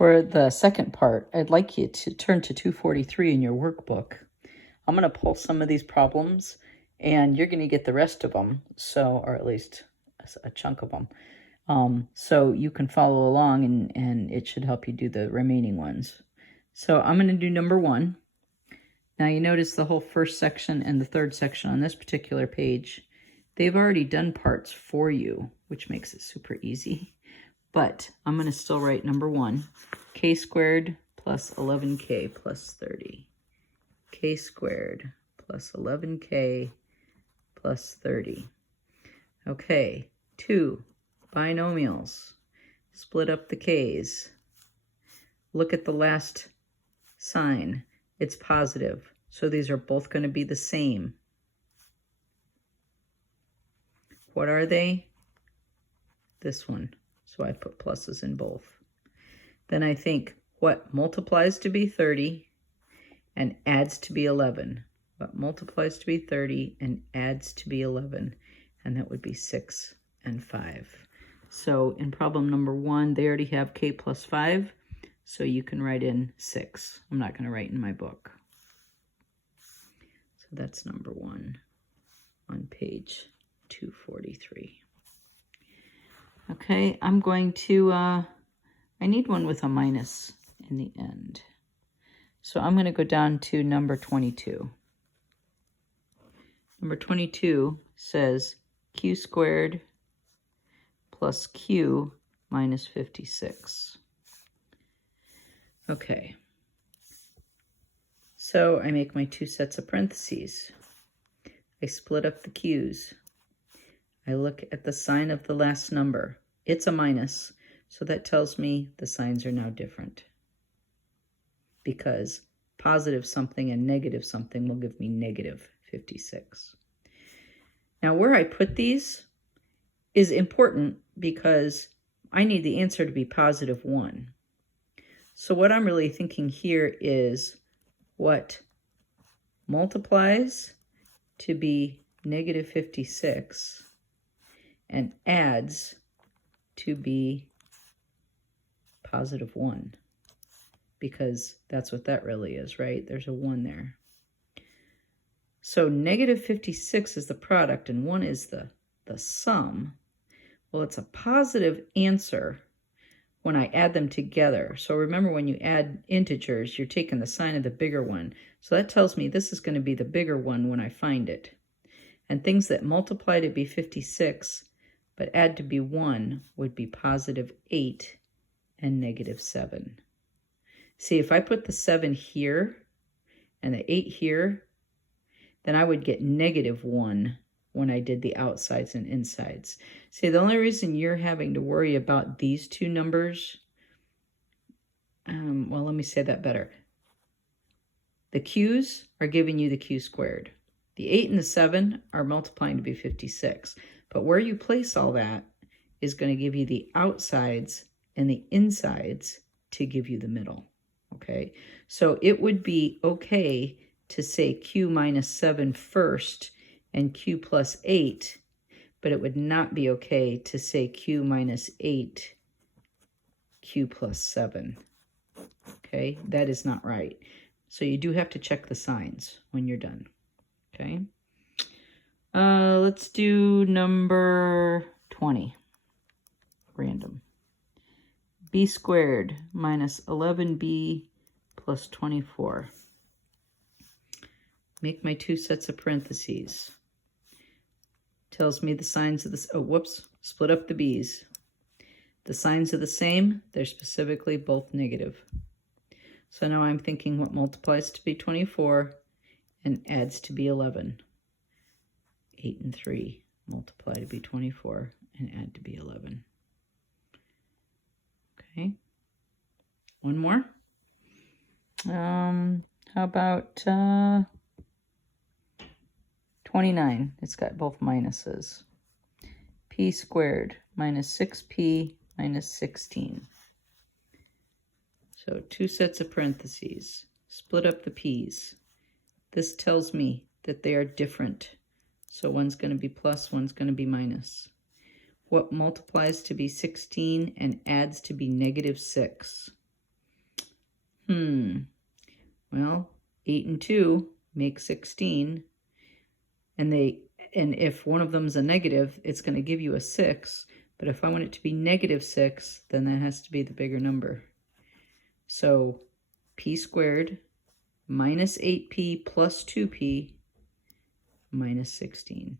For the second part, I'd like you to turn to 243 in your workbook. I'm going to pull some of these problems, and you're going to get the rest of them, or at least a chunk of them. So you can follow along, and it should help you do the remaining ones. So I'm going to do number 1. Now you notice the whole first section and the third section on this particular page, they've already done parts for you, which makes it super easy. But I'm going to still write number 1, k squared plus 11k plus 30. K squared plus 11k plus 30. Okay, 2 binomials. Split up the k's. Look at the last sign. It's positive, so these are both going to be the same. What are they? This one. So I put pluses in both. Then I think, what multiplies to be 30 and adds to be 11? What multiplies to be 30 and adds to be 11? And that would be 6 and 5. So in problem number 1, they already have k plus 5, so you can write in 6. I'm not going to write in my book. So that's number 1 on page 243. Okay, I'm going to, I need one with a minus in the end. So I'm going to go down to number 22. Number 22 says q squared plus q minus 56. Okay, so I make my 2 sets of parentheses. I split up the q's. I look at the sign of the last number. It's a minus, so that tells me the signs are now different, because positive something and negative something will give me negative 56. Now where I put these is important because I need the answer to be positive 1. So what I'm really thinking here is what multiplies to be negative 56 and adds to be positive 1, because that's what that really is, right? There's a 1 there. So negative 56 is the product and 1 is the sum. Well, it's a positive answer when I add them together. So remember, when you add integers, you're taking the sign of the bigger one. So that tells me this is going to be the bigger one when I find it. And things that multiply to be 56 but add to be 1 would be positive 8 and negative 7. See, if I put the 7 here and the 8 here, then I would get negative 1 when I did the outsides and insides. See, the only reason you're having to worry about these two numbers, well, let me say that better. The q's are giving you the q squared. The 8 and the 7 are multiplying to be 56. But where you place all that is going to give you the outsides and the insides to give you the middle, okay? So it would be okay to say q minus 7 first and q plus 8, but it would not be okay to say q minus 8, q plus 7, okay? That is not right. So you do have to check the signs when you're done, okay? Let's do number 20, random. B squared minus 11b plus 24. Make my 2 sets of parentheses. Tells me the signs of the, split up the b's. The signs are the same, they're specifically both negative. So now I'm thinking what multiplies to be 24 and adds to be 11. 8 and 3 multiply to be 24 and add to be 11. Okay, one more. How about 29? It's got both minuses. P squared minus 6p minus 16. So 2 sets of parentheses. Split up the p's. This tells me that they are different. So one's going to be plus, one's going to be minus. What multiplies to be 16 and adds to be negative 6? Well, 8 and 2 make 16. And if one of them is a negative, it's going to give you a 6. But if I want it to be negative 6, then that has to be the bigger number. So p squared minus 8p plus 2p minus 16.